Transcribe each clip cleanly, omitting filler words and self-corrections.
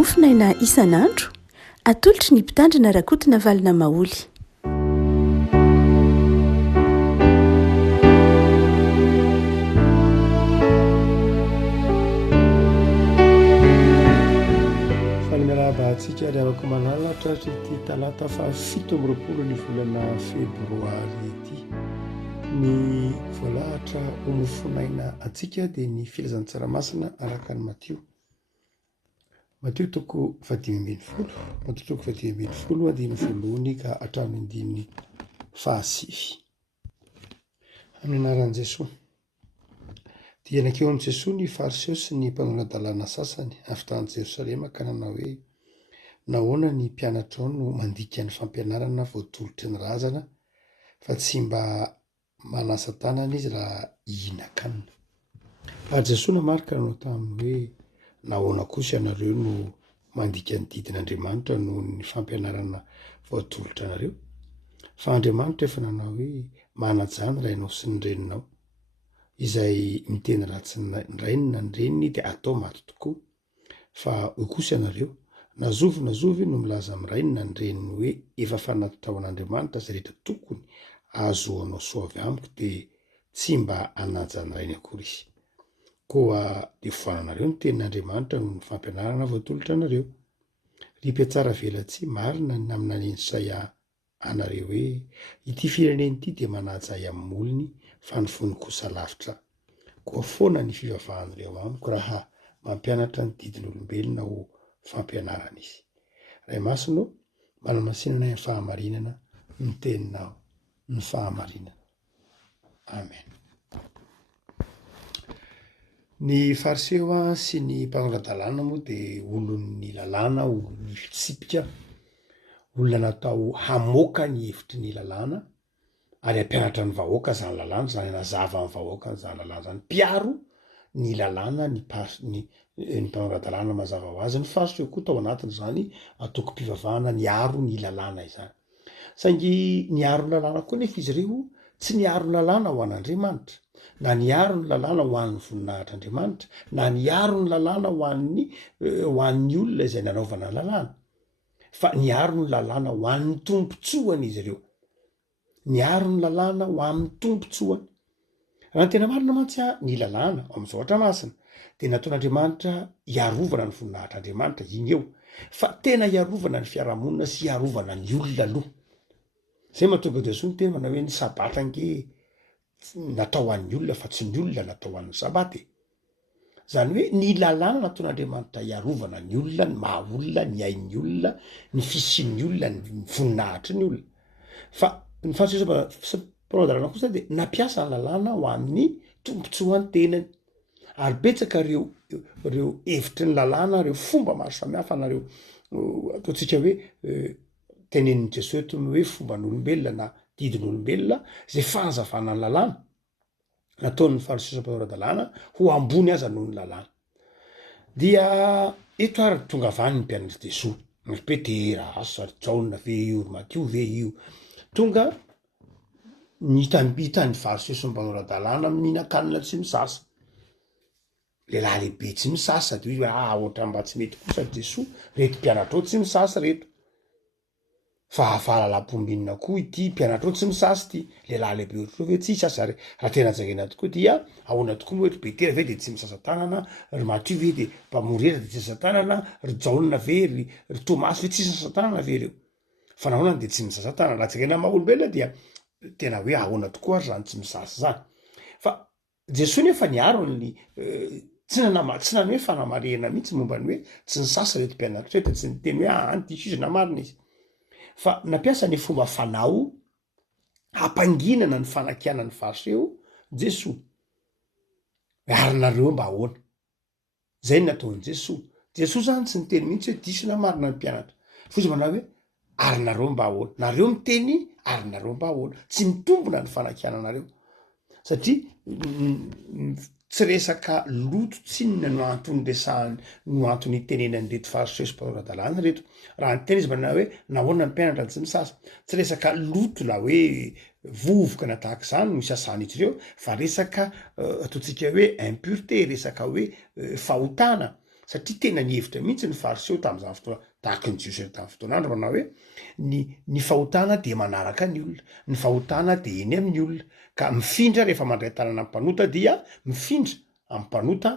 mofinaina isan'andro atolotry ny mpitandrina rakotina valina maoly. Fanimiarahabahantsika riavako manalatra ity talata fa 7 ny volana febroary ity. Ny voalahatra ho mofinaina antsika dia ny filazan-tsaramasina araka ny Matio. Matio toko 5:10. Matio toko 5:10 andiny voalohany ka hatramin'ny andiny fahasivy. Amin'ny anaran'i Jesosy. Dia nakeo amin'i Jesosy ny fariseo sy ny mpanolo-dalàna sasany avy tany Jerosalema ka nanao hoe: nahoana ny mpianatra ao no mandika ny fampianarana voatolotry ny razana fa tsy mba manasa tanana izy raha hihinan-kanina. Ary Jesosy namarika nanao taminy hoe: nahoana kosa ianareo no mandika ny didin'Andriamanitra noho ny fampianarana voatolotra anareo? Fa Andriamanitra efa nanao hoe: manajany rainao sy ny reninao. Izay miteny ratsy ny rainy ny reniny dia atao maty tokoa. Fa hoy kosa ianareo: nazovy no milaza amin'ny rainy ny reniny hoe efa fanatitra ao an'Andriamanitra izay rehetra tokony ahazoanao soavy amiko, dia tsy mba hanaja ny rainy akory izy. Koa dia foananareo ny tenin'Andriamanitra noho ny fampianarana voatolotra anareo. Ry mpiatsara velatsy, marina ny amin'nany Isaia anareo hoe: ity fireneny ity dia manaja ahy amin'ny molony fa ny fony kosa lavitra. Koa foana ny fivavahan'ireo amiko raha mampianatra ny didin'olombelona ho fampianarana izy. Ray masino, manamasinana ny fahamarinana, ny teninao ny fahamarinana. Amen. Ny fariseo sy ny mpanolo-dalàna moa dia olon'ny lalàna, olon'ny fitsipika, olona natao hamoaka ny hevitry ny lalàna ary hampianatra ny vahoaka zany lalàna, zany hanazava ny vahoaka zany lalàna zany. Mpiaro ny lalàna ny mpanolo-dalàna mazava ho azy. Ny fariseo koa tao anatiny zany atoko-pivavahana niaro ny lalàna izany. Saingy niaro ny lalàna koa nefa izy ireo tsy niaro ny lalàna ho an'Andriamanitra, na niaro ny lalàna ho an'ny voninahitr'Andriamanitra, na niaro ny lalàna ho an'ny olona izay nanaovana ny lalàna, fa niaro ny lalàna ho an'ny tombotsoany izy ireo. Niaro ny lalàna ho amin'ny tombotsoany. Raha ny tena marina mantsy ny lalàna amin'ny zavatra masina dia nataon'Andriamanitra hiarovana ny voninahitr'Andriamanitra, iny eo. Fa tena hiarovana ny fiarahamonina sy hiarovana ny olona aloha. Zay mahatonga Jesosy ny tena manao hoe ny sabata nge natao an'ny olona fa tsy ny olona natao an'ny sabata. Zany hoe ny lalàna nataon'Andriamanitra hiarovana ny olona, ny maha olona, ny ain'ny olona, ny fisian'ny olona, ny voninahitry ny olona. Fa ny fariseo sy mpanolo-dalàna kosa dia nampiasa ny lalàna ho amin'ny tombotsoan'ny tenany. Ary betsaka reo hevitry ny lalàna, reo fomba maro samihafa na reo ataontsika hoe tenenin'i Jesosy toy ny hoe fomban'olombelona na didin'olombelona izay fanazavana ny lalàna, nataon'ny fariseo sy mpanolo-dalàna ho ambony aza noho ny lalàna. Dia eto ary tonga avany ny mpianatry Jesosy, ry Petera, ry Jaona ve io, ry Matio ve io, tonga hitan'ny fariseo sy mpanolo-dalàna mihinan-kanina tsy misasa. Lehilahy lehibe tsy misasa, dia hoe ohatran mba tsy mety kosa Jesosy, reto mpianatra ao tsy misasa reto. Fa fahalalam-pombinina koa ity mpianatra ao tsy misasa ity. Lehilahy lehibe ohatran'izao ve tsy hisasa? Raha tena jagaina tokoa dia ahoana tokoa moa ry Petera ve dia tsy misasa tanana, ry Matio ve dia mpamorera dia tsy misasa tanana, ry Jaona ve, ry Tomasy ve tsy misasa tanana ve reo? Fa nahoana dia tsy misasa tanana? Raha jagaina maha-olombelona dia tena hoe ahoana tokoa ary zany tsy misasa zany. Fa Jesosy nefa niaro ny tsy nanome fanamarihana mihitsy momba ny hoe tsy nisasa reto mpianatra reto, tsy niteny hoe andiso izy na marina izy. Fa nampiasa ny fomba fanao hampanginana ny fanakianan'ny fariseo Jesosy. Arinareo mba ahoana? Zay nataon'i Jesosy. Jesosy zany tsy niteny mihitsy hoe diso na marina ny mpianatra. Fa izy manao hoe arinareo mba ahoana? Nareo miteny arinareo mba ahoana? Tsy mitombona ny fanakiananareo. Satria tsy resaka loto tsinona no antony resahany, no antony itenenany reto fariseo sy mpanolo-dalàna reto. Raha ny tena izy manao hoe nahoana ny mpianatra tsy misasa, tsy resaka loto la hoe vovoka na tahaka izany no isasany izy ireo, fa resaka ataontsika hoe impureté, resaka hoe fahotana. satria tena nihevitra mihitsy ny fariseo tam'izany fotoana tahaka ny jiosy tamin'ny fotoan'andro manao hoe ny fahotana de manaraka ny olona, ny fahotana de eny amin'ny olona, ka mifindra rehefa mandray tanana amin'ny mpanota dia mifindra amin'ny mpanota,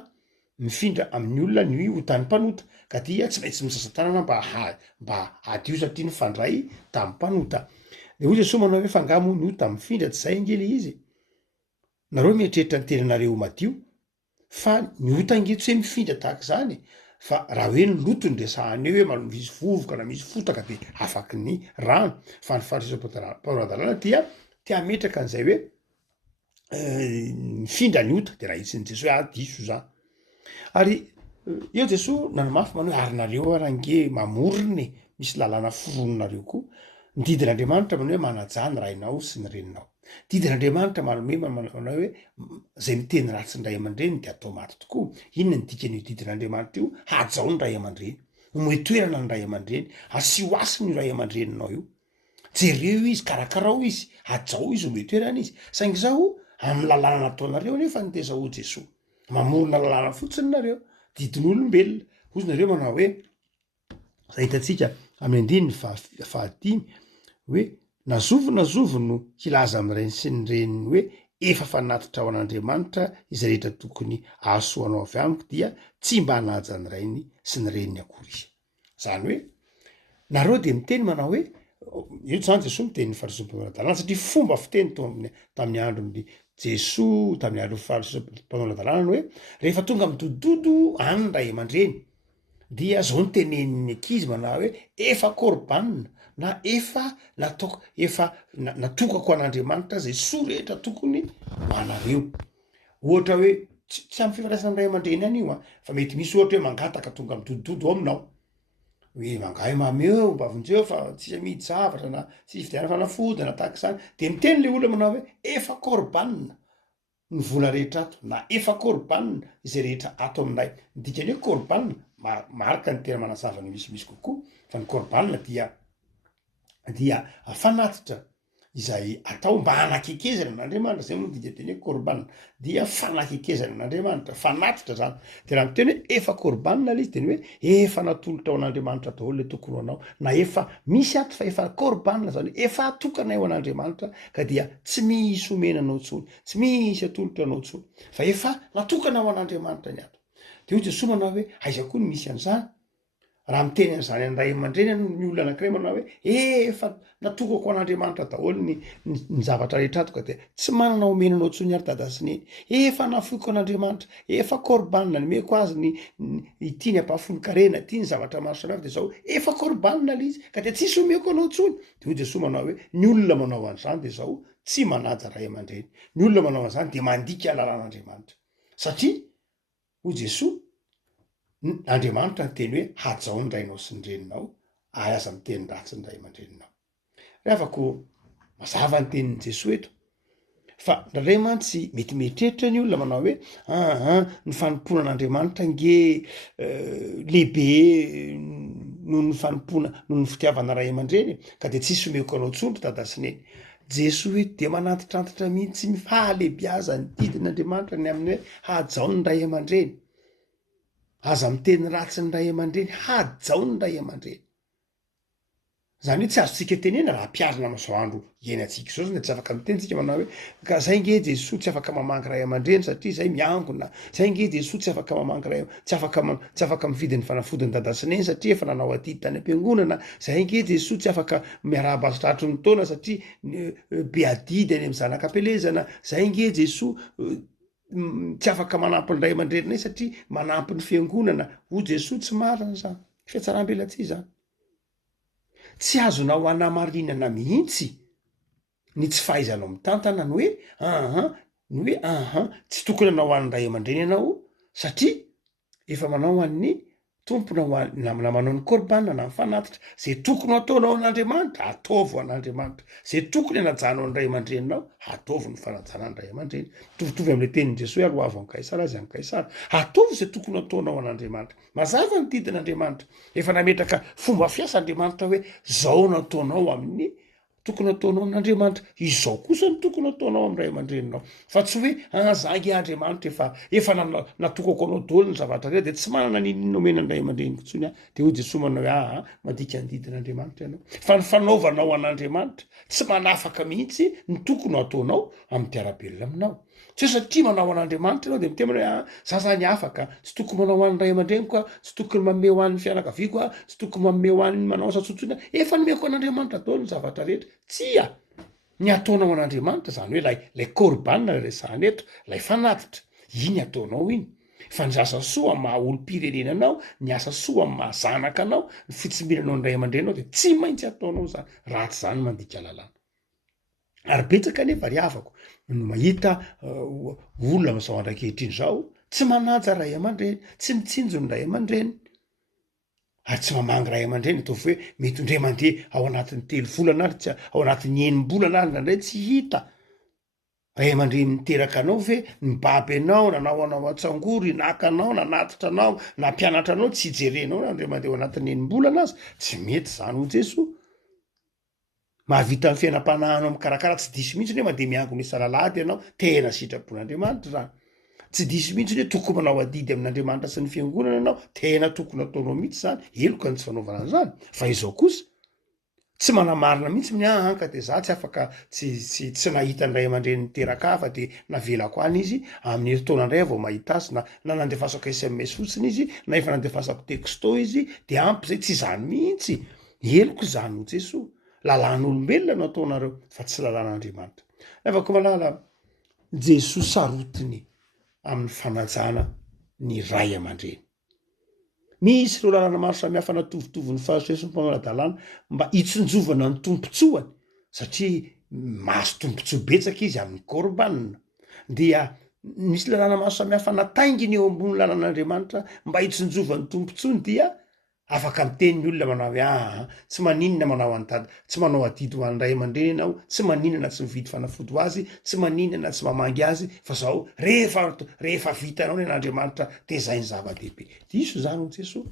mifindra amin'ny olona ny hotan'ny mpanota, ka dia tsy maintsy misasa tanana mba adio satria ny fandray tamin'ny mpanota. De hoy Jesosy manao hoe fangamo ny ota mifindra tsy zay angely izy. Nareo mieritreritra ny tenanareo madio fa ny ota nge tsy hoe mifindra tahaka zany, fa raha hoe ny lotony resahany hoe misy vovoka na misy fotaka de afaky ny rano, fa ny fariseo mpamadalana dia tia metraka an'izay hoe mifindra ny ota de raha itsin'ny Jesosy hoe diso zany. Ary eo Jesosy nanamafy manao ary nareo arange mamorony misy lalàna forononareo koa, ny didin'Andriamanitra manao hoe manajà ny rainao sy ny reninao. Didin'Andriamanitra manome manao hoe zay miteny ratsy ny ray aman-dreny de atao maty tokoa. Inona ny dikan'io didin'Andriamanitra io? Hajao ny ray aman-dreny, omeo toerana ny ray aman-dreny, asio asiny io ray aman-dreninao io, jereo izy, karakarao izy, hajao izy, omeo toerana izy. Saingy zao amin'ny lalàna nataonareo nefa ny tezao Jesosy, mamorona lalàna fotsiny nareo, didin'olombelona. Ozy nareo manao hoe zay hitantsika amin'ny andininy fahadimy hoe nazovo no hilaza amin'ireny sy ny reniny hoe efa fanatitra ao an'Andriamanitra izay rehetra tokony ahasoanao avy amiko dia tsy mba hanaja ny rainy sy ny reniny akory izy. Zany hoe nareo de miteny manao hoe io zany Jesosy miteny fariseo mpamadalana satria fomba fiteny tamin'ny andron'ny Jesosy, tamin'ny andron'ny fariseo mpamadalana hoe rehefa tonga midododo any ny ray aman-dreny dia zao ny tenen'ny ankizy manao hoe efa korbanina na efa natokako an'Andriamanitra zay soa rehetra tokony manareo. Ohatra hoe tsy amin'ny fifandraisan'ny ray aman-dreny any io fa mety misy ohatra hoe mangataka tonga midododo ao aminao hoe mangahy mameo mba vonjeo fa tsy amidy zavatra na tsy fidiana fanafody na tahaka izany, de miteny le olona manao hoe efa korbanina ny vola rehetra ato na efa korbanina izay rehetra ato aminay. Ny dikany hoe korbanina marika ny tena manazava ny misimisy kokoa, fa ny korbanina dia fanatitra izay atao mba hanakekezana n'Andriamanitra, zay moa ny dikany hoe korbanina dia fanakekezana n'Andriamanitra, fanatitra zany. De raha miteny hoe efa korbanina izy de ny hoe efa natolotra ao an'Andriamanitra daholo le tokony anao, na efa misy ato fa efa korbanina zany efa atokanay ao an'Andriamanitra ka dia tsy misy omenanao tsony, tsy misy atolotra anao tsony, fa efa natokana ao an'Andriamanitra ny ato. De hoy Jesosy manao hoe aiza koa ny misy an'izany? Raha miteny an'izany any ray aman-dreny ny olona anankiray manao hoe efa natokako an'Andriamanitra daholo ny zavatra rehetra ato ka dia tsy manana omenanao tsony ary dada sy neny, efa nafoiko an'Andriamanitra, efa korbanina ny meko azy ny tiany ampahafolon-karena, tiany zavatra maro samihafa de zao efa korbanina lay izy ka dia tsisy omeko anao tsony. De hoy Jesosy manao hoe ny olona manao an'izany de zao tsy manaja ray aman-dreny, ny olona manao an'izany de mandika lalàn'Andriamanitra, satria hoy Jesosy Andriamanitra ny teny hoe hajao ny rainao sy ny reninao, aza miteny ratsy ny ray aman-dreninao. Afaka mazava ny tenin'ny Jesosy eto, fa ndraindray mantsy mety mietreritra ny olona manao hoe ny fanompona an'Andriamanitra nge lehibe noho ny fanompona noho ny fitiavana ray aman-dreny ka de tsisy omeko anao tsony dada sy neny. Jesosy eto de manantitrantitra mihitsy fahalebiaza ny didin'Andriamanitra ny amin'ny hoe hajao ny ray aman-dreny, aza miteny ratsy ny ray aman-dreny, hajao ny ray aman-dreny. Zany hoe tsy azontsika tenena raha mpiarina am'izao andro iainantsika izao zany, tsy afaka miteny tsika manao hoe ka zay nge Jesosy tsy afaka mamangy ray aman-dreny satria zay miangona, zay nge Jesosy tsy afaka mamangy ray, tsy afaka mividy ny fanafody ny dada sy neny satria efa nanao atidy tany am-piangonana, zay nge Jesosy tsy afaka miarahaba-tratro ny taona satria be adidy any amin'ny zanakam-pelezana, zay nge Jesosy tsy afaka manampy ny ray aman-dreniny satria manampy ny fiangonana. Ho Jesosy tsy marina zany, fiatsaram-belatsia zany. Tsy azonao anamarinana mihitsy ny tsy fahaizanao mitantana ny hoe tsy tokony anao an'ny ray aman-dreny ianao satria efa manao an'ny tompona na manao ny korbanina na mifanatitra. Zay tokony ataonao an'Andriamanitra ataovo an'Andriamanitra, zay tokony anajanao ny ray aman-dreninao ataovo ny fanajana ny ray aman-dreny. Mitovitovy amin'le tenin'i Jesosy ary hoavo amin'ny Kaisara azy amin'ny Kaisara, ataovo zay tokony ataonao an'Andriamanitra. Mazava ny didin'Andriamanitra, efa nametraka fomba fiasa Andriamanitra hoe zao nataonao amin'ny tokony ataonao amin'andriamanitra, izao kosa ny tokony ataonao amin'ray aman-dreninao, fa tsy hoe zangy andriamanitra efa natokako anao daholo ny zavatra reo de tsy manana ninino omenandray aman-dreniko ntsony de ho jesoa manao hoe madika andidin'andriamanitra ianao, fa ny fanaovanao an'andriamanitra tsy manafaka mihitsy ny tokony ataonao amin'ny tiarabelona aminao. Tsy satria manao an'andriamanitra ianao de miteny hoe za zany afaka, tsy tokony manao an'ray aman-dreniko a, tsy tokony manome ho an'ny fianakaviako a, tsy tokony manome ho an'ny manao asa tsotsoina, efa nomeko an'andriamanitra daholo ny zavatra rehetra. Tsia ny ataonao an'andriamanitra zany hoe lay korbanina resahana eto, lay fanatitra, iny ataonao iny. Fa ny asa soa maha olo-pirenenanao, ny asa soa maha zanaka anao, ny fitsimiranao ny ray aman-drenao de tsy maintsy ataonao zany, raha tsy zany mandika lalàna. Ary betsaka nefa ry havako no mahita olona am'izao andrakehitriny zao tsy manaja ray aman-dreny, tsy mitsinjo ny ray aman-dreny, ary tsy mamangy ray aman-dreny ataovy hoe mety indray mandeha ao anatin'ny 3 volana ary tsy ao anatin'ny 9 bolana ary nandray tsy hita ray aman-dreny miteraka anao ve mibaby anao, nanao anao atsangory, naka anao, nanatitra anao, na mpianatra anao tsy hijerenao na ndray mandeha ao anatin'ny 9 bolana azy, tsy mety zany ho Jesoa. Mahavita amin'ny fiainam-panahanao mikarakara tsy diso mihitsy hoe mandeha miangona isalalady ianao, tena sitrapon'andriamanitra zany. Tsy diso mihitsy hoe tokony manao adidy amin'andriamanitra sy ny fiangonana ianao, tena tokony ataonao mihitsy zany, eloka ny tsy fanaovana zany. Fa izao kosa tsy manamarina mihitsy ny anka de za tsy afaka tsy nahita ny ray aman-dreny niteraka afa de navelako any izy amin'ny herintaona indray vao mahita azy, na nandefasako SMS fotsiny izy, na efa nandefasako texto izy de ampy zay, tsy zany mihitsy. Eloko zany ho Jesoa. Lalàn'olombelona no ataonareo fa tsy lalàn'andriamanitra. Afaka malala Jesoa sarotiny amin'ny fanajana ny ray aman-dreny. Misy ireo lalàna maro samihafa natovitovy ny fahasoa mpamanadalàna mba hitsonjovana ny tompontsoany, satria mahazo tompontsoa betsaka izy amin'ny korbanina, dia misy lalàna maro samihafa natainginy eo ambony lalàn'andriamanitra mba hitsonjovany tompontsoany, dia afaka miteny ny olona manao hoe tsy maninona manao antady, tsy manao adidy ho an'ny ray aman-dreny ianao, tsy maninona tsy mividy fanafody ho azy, tsy maninona tsy mamangy azy, fa zao rehefa vitanao ny an'andriamanitra de zay ny zava-dehibe. Diso zany ho Jesoa.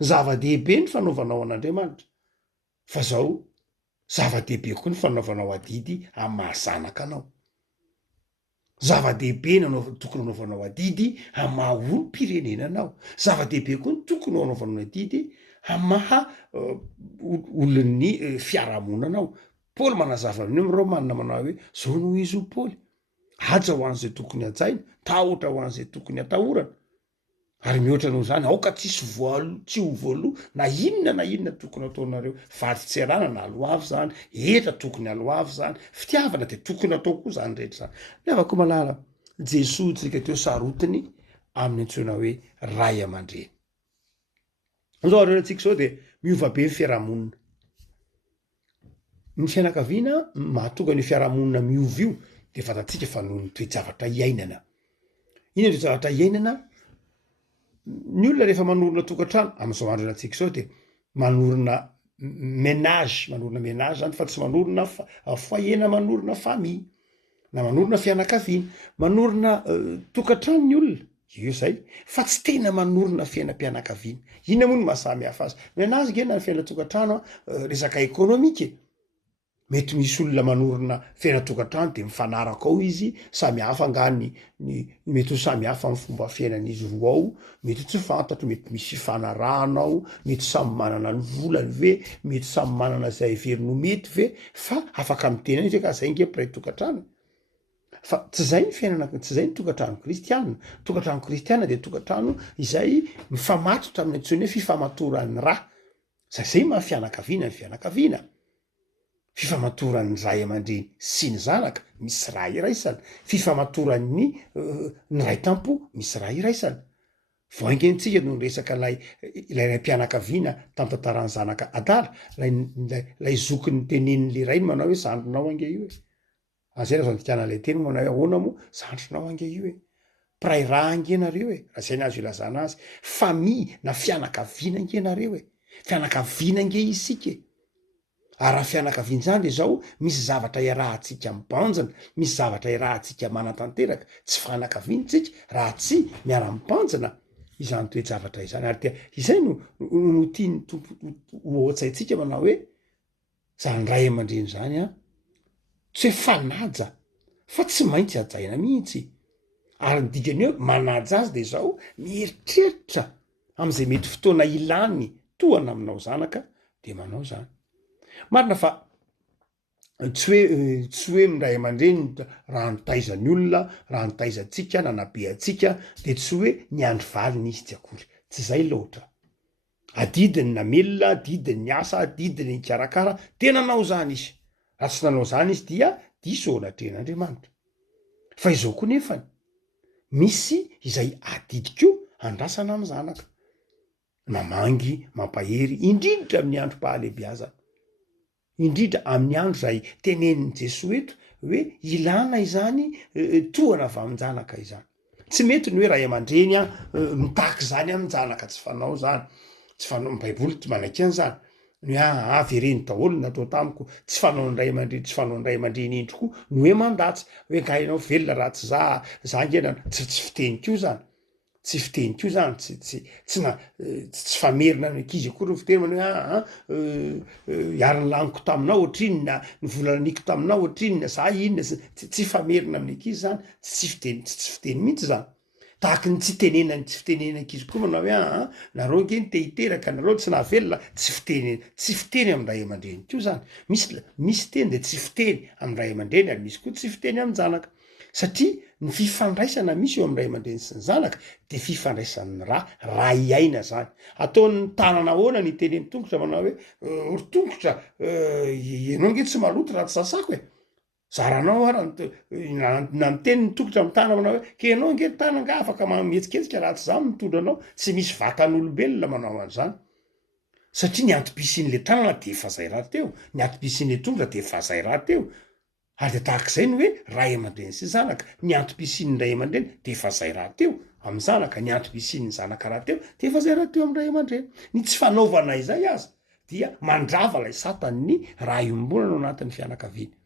Zava-dehibe ny fanaovanao an'andriamanitra, fa zao zava-dehibe koa ny fanaovanao adidy amin'ny mahazanaka anao. Zava-dehibe tokony anaovanao adidy amin'ny maha olom-pirenenanao. Zava-dehibe koa ny tokony anaovanao adidy amin'ny maha olon'ny fiarahamonanao. Paoly manazava ny Romanina manao hoe zao no izy ho Paoly, aja ho an'izay tokony hajaina, tahotra ho an'izay tokony hatahorana. Ary mihoatra noho zany aoka tsisy tsy ho voaloha na inona tokony ataonareo, vady tsy arana na aloavy zany, eta tokony aloavy zany, fitiavana de tokony atao koa zany rehetra zany. Nefa malala Jesoa tsika teo sarotiny amin'ny antsoina hoe ray aman-dreny. Zao reherantsika zao de miova be ny fiarahamonina. Ny fianakaviana mahatonga ny fiarahamonina miova io de fantatsika fa noho ny toe-javatra iainana. Ina ny toe-javatra iainana? Ny olona rehefa manorina tokantrano amin'izao andro antsika zao de manorina ménage zany, fa tsy manorina foyer, na manorina famille, na manorina fianakaviana, manorina tokantrano ny olona, io zay, fa tsy tena manorina fiainam-pianakaviana. Inona moa no mahasamy hafa azy? Ménage nge na ny fiaina tokantrano resaka ekonomika. Mety misy olona manorina fiaina tokantrano de mifanaraka ao izy, samy hafa angany mety ho samy hafa amin'ny fomba fiainan'izy roa ao, mety tsy fantatro, mety misy fifanarahana ao, mety samy manana ny volany ve, mety samy manana zay veriny mety ve, fa afaka mitena izy ka zay nge mpiray tokantrano. Fa tsy zay ny fiainana, tsy zay ny tokantrano kristianina. Tokantrano kristianina de tokantrano izay mifamatotra amin'ny antsoina hoe fifamatoran'ny raha. Zay maha fianakaviana ny fianakaviana. Fifamatoran'ny ray aman-dreny sy ny zanaka misy raha iraisana, fifamatoran'ny ray tampo misy raha iraisana. Voaingentsika no resaka ilay mpianakaviana tamin'ny tantaran'ny zanaka Adara, lay zokiny tenenin'le ray manao hoe zandronao ange io e. Azay azo andikana lay teny manao hoe ahoana moa zandronao ange io e. Piray raha ange nareo e, raha zay nazo ilazana azy. Famille na fianakaviana ange nareo e, fianakaviana ange isika e. Ary raha fianakaviana zany de zao misy zavatra iarahantsika mibanjana, misy zavatra iarahantsika manatanteraka, tsy fianakaviana tsika raha tsy miara-mibanjana izany toe-javatra izany. Ary izay no tiany tompo ho atsaitsika manao hoe zany ray aman-dreny zany a tsy hoe fanaja fa tsy maintsy ajaina mihitsy ary ny dikany hoe manaja azy de zao mieritreritra am'izay mety fotoana ilany tohana aminao zanaka de manao zany marina fa tsy hoe mindray aman-dreny raha nitaizany olona raha nitaizantsika nanabe atsika de tsy hoe niandry valiny izy tsy akory tsy zay loatra adidiny namelona adidiny ny asa adidiny ny karakara de nanao zany izy raha tsy nanao zany izy dia diso ao anatren'Andriamanitra fa izao koa nefany misy izay adidiko andrasana amy zanaka mamangy mampahery indrindra amin'ny andro pahalehibiazana indrindra amin'ny andro zay tenenin'i Jesosy eto hoe ilana izany tohana avy amin-janaka izany tsy mety ny hoe ray aman-dreny a mitaky zany amin-janaka tsy fanao zany tsy fanao baiboly ty manaiky an'zany ny avereny daholo natao tamiko tsy fanao ny ray aman-dreny tsy fanao ny ray aman-dreny endriko no hoe mandatsy hoe ngainao velona raha tsy za ngena tsy fiteniko zany tsy fiteniko zany tsy famerina ny ankizy akory fiteny many hoe iariny laniko taminao ohatrinona ny volananiko taminao ohatrinona za inona tsy famerina amin'ny ankizy zany tsy fiteny mihitsy zany tahaky ny tsy tenenany tsy fitenena ankizy koa manao hoe nareo nkeny te hiteraka nareo tsy nahavelona tsy fiteny amy ray aman-dreny ko zany misy teny de tsy fiteny amy ray aman-dreny ary misy koa tsy fiteny amy zanaka satria ny fifandraisana misy eo amy ray aman-dreny sy ny zanaka de fifandraisan'ny raha iaina zany ataon'ny tanana ahoana ny teneny tongotra manao hoe ry tongotra ianao nge tsy maloto raha tsy sasako zaranao ara na miteny ny tongotra amy tana manao hoe ke ianao nge tana nga afaka mametsiketsiky raha tsy zany mitondra anao tsy misy vatan'olombelona manao an'zany satria ny antom-pisin'le tanana de efa zay raha teo ny antom-pisin'le tongotra de efa zay raha teo ary de tahak'izay ny hoe ray aman-dreny sy zanaka ny antom-pisin'ny ray aman-dreny de efa zay raha teo amy zanaka ny antom-pisin'ny zanaka raha teo de efa zay raha teo amy ray aman-dreny ny tsy fanaovana izay aza dia mandrava lay satan'ny raha iombonana ao anatin'ny fianakaviana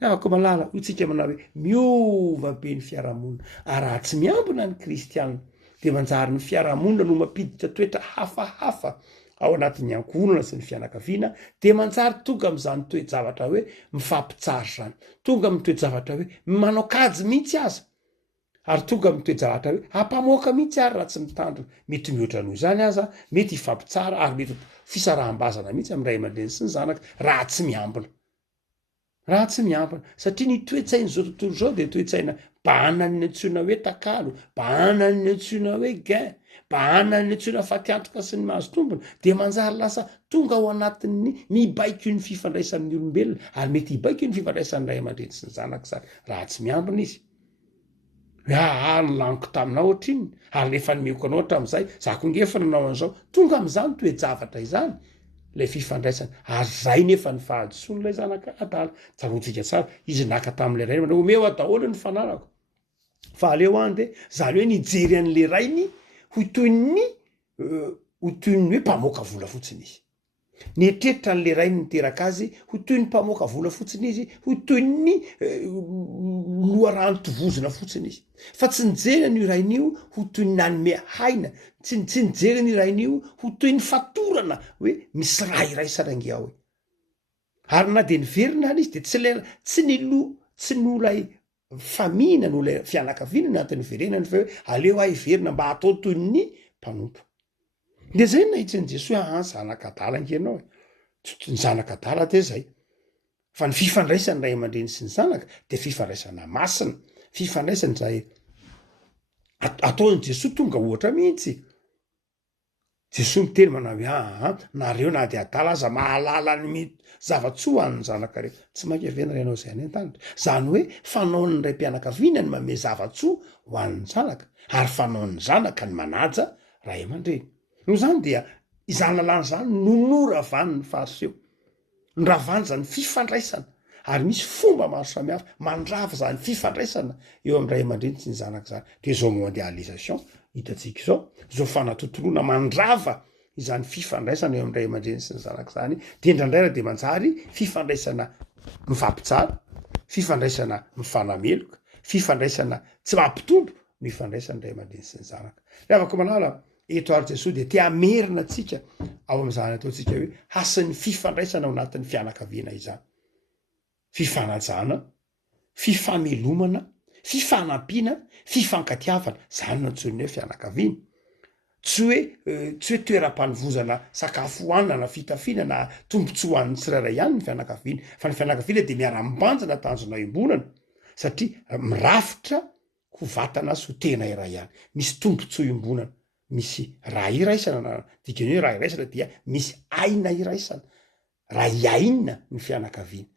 afaka malala hotsika manao hoe miova be ny fiarahamonina ary raha tsy miambina ny kristianina de manjary ny fiarahamonina no mampiditra toetra hafahafa ao anatin'ny ankohonana sy ny fianakaviana de manjary tonga am'izany toe-javatra hoe mifampitsary zany tonga amy toe-javatra hoe manao kajy mihitsy aza ary tonga amy toe-javatra hoe hampamoaka mihitsy ary raha tsy mitandro mety mihoatra noho izany aza mety hifampitsara ary mety fisaraham-bazana mihitsy amy ray aman-dreny sy ny zanaka raha tsy miambina satria ny toe-tsainy zao tontolo zao de toe-tsaina banany antsoina hoe takalo banany antsoina hoe gain banany antsoina fatiantroka sy ny mahazo tompony de manjary lasa tonga ao anatin'ny mibaiko ny fifandraisan'ny olombelona ary mety hibaiko ny fifandraisan'ny ray aman-dreny sy ny zanaka zany raha tsy miambina izy hoe ny laniko taminao ohatriny ary nefa nomeko anao hatram'izay zako ngefa nanao an'izao tonga am'izany toe-javatra izany lay fifandraisana ary zay nefa ny fahadisoany lay zanaka adala tsarotsika tsara izy naka tam'le rainy manao omeo daholo ny fananako fa aleo any de zany hoe nijery an'le rainy ho toyny hoe mpamoaka vola fotsiny izy nietreritra n'le rainy niteraka azy ho toy ny mpamoaka vola fotsiny izy ho toy ny loharano tovozona fotsiny izy fa tsy nijery an'io rain'io ho toy ny nanome haina tsy nijery ny rain'io ho toy ny fatorana hoe misy raha iraisana hoe ary na de niverina any izy de tsy nolay famina no lay fianakaviana natin'ny verenany fa hoe aleo hiverina mba atao toy ny mpanompo de zay nahitsin'i Jesosy zanakadala ngenao ny zanakadala de zay fa ny fifandraisany ray aman-dreny sy ny zanaka de fifandraisana masina fifandraisany zay ataon'i Jesosy tonga ohatra mihitsy Jesosy miteny manao hoe nareo na de adala aza mahalala ny zavatsoa ho an'ny zanaka reo tsy mainka vena renao zay any an-tanitra zany hoe fanaon'ny ray mpianakaviana ny manome zavatsoa ho an'ny zanaka ary fanaon'ny zanaka ny manaja ray aman-dreny no zany dia izany lalàna zany nonoravan'ny fariseho ny ravany zany fifandraisana ary misy fomba maro samihafa mandrava zany fifandraisana eo amy ray aman-dreny sy ny zanaka zany de zao mondialisation hitatsika zao fanatotoroana mandrava izany fifandraisana eo amy ray aman-dreny sy ny zanaka zany de ndraindraira de manjary fifandraisana mifampitsara fifandraisana mifanameloka fifandraisana tsy mampitombo no ifandraisany ray aman-dreny sy ny zanaka re afaka manala eto ary jesosy de tia amerina atsika ao am'izany ataontsika hoe hasin'ny fifandraisana ao anatin'ny fianakaviana izany, fifanajana, fifamelomana, fifanampiana, fifankatiavana, zany no antsoniny hoe fianakaviana. Tsy hoe toeram-panovozana sakafo hoanina na fitafiana na tombontsoa hoan'ny tsirairay ihany ny fianakaviana, fa ny fianakaviana de miara-mibanjina tanjona embonana satria mirafitra ho vatana sy ho tena iray ihany, misy tombontsoa embonana, misy raha iraisana na dikany hoe raha iraisana dia misy aina iraisana, raha iainina ny fianakaviana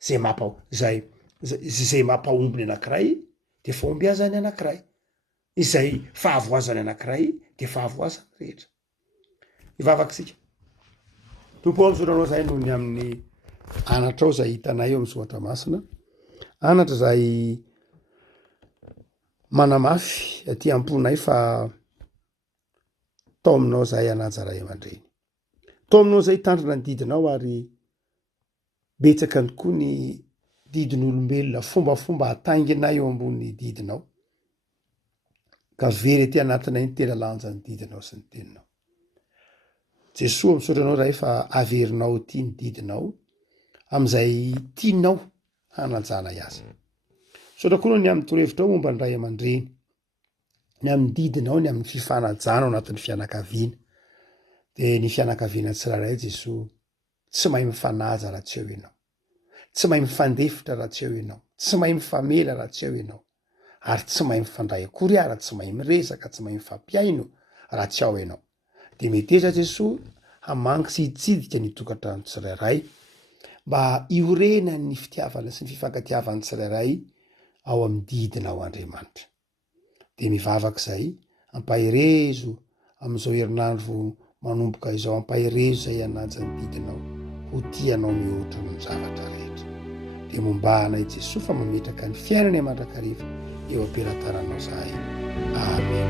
zay mampaombony anankiray de fahombiazany anankiray, izay fahavoazany anankiray de fahavoazany rehetra. Ivavaksika tompo am'soranao zay noho ny amin'ny anatra ao zay hitanay eo am'Soatra Masina, anatra zay manamafy aty amponay fa tao aminao zay anaja ray aman-dreny, tao aminao zay tandrina ny didinao ary betsaka ny koa ny didin'olombelona fombafomba hatainginay eo ambony didinao, ka very aty anatinay ny tena lanja ny didinao sy ny teninao. Jesosy misotranao zay fa averinao ty ny didinao am'izay tianao hanajana azy. Sotra koa ny amin'ny torohevitrao momba ny ray aman-dreny, ny amin'ny didinao, ny amin'ny fifanajana ao anatin'ny fianakaviana, de ny fianakaviana tsirairay Jesosy tsy mahay mifanaja raha tsy eo ianao, tsy mahay mifandefitra raha tsy eo ianao, tsy mahay mifamela raha tsy eo ianao, ary tsy mahay mifandray akory ara, tsy mahay miresaka, tsy mahay mifampiaino raha tsy ao ianao. De meteza Jesosy hamangitsy hitsidika ny tokantrano tsirairay mba iorena ny fitiavana sy ny fifankatiavany tsirairay ao amin'ny didinao Andriamanitra. De mivavak'izay ampahirezo am'izao herinandro manomboka izao, ampahirezo zay hanaja ny didinao ho tianao mihoatra ny zavatra rehetra. De mombanay Jesosy fa mametraka ny fiainany mandrakariva eo am-piaratananao zahay. Amen.